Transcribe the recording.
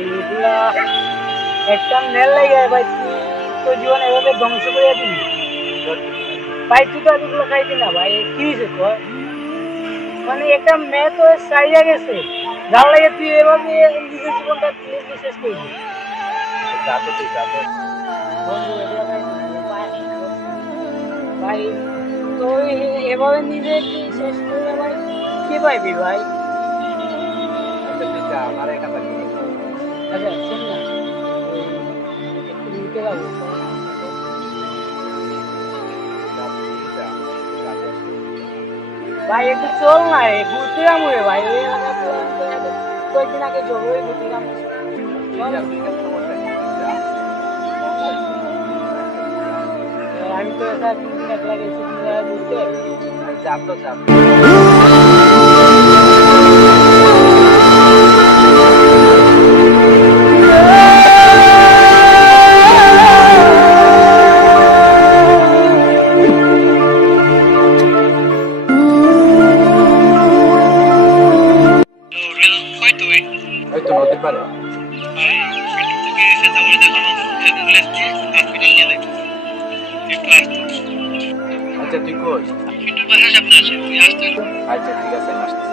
এগুলা একটা মেল লাগে ভাই, তুই তো জীবন এভাবে ধ্বংস করে দিবি ভাই। তুই তো এগুলো খাইতি না ভাই, কি হয়েছে তোর? মানে একটা মেয়ে তো চাইয়া গেছে, যার লাগে তুই এভাবে নিজের জীবনটা নিজে শেষ করবি। বন্ধু এগুলো খাইতি না, এগুলো পায় না। ভাই তুই এভাবে নিজে কি শেষ করলে ভাই কি পাইবি ভাই? আচ্ছা শোন না, ওই একটু নিতে যাবো ভাই, একটু চল না, ঘুরতে যাবো রে ভাই। ওই এলাকাতে কয়েকদিন আগে যাবো, ওই ঘুরতে যাবো। আমি তো এটা 3 দিন একলা গেছি, 3 জায়গায় ঘুরতে। হয়তো হতে পারে। আচ্ছা তুই কই? আচ্ছা ঠিক আছে আমি আসতেছি।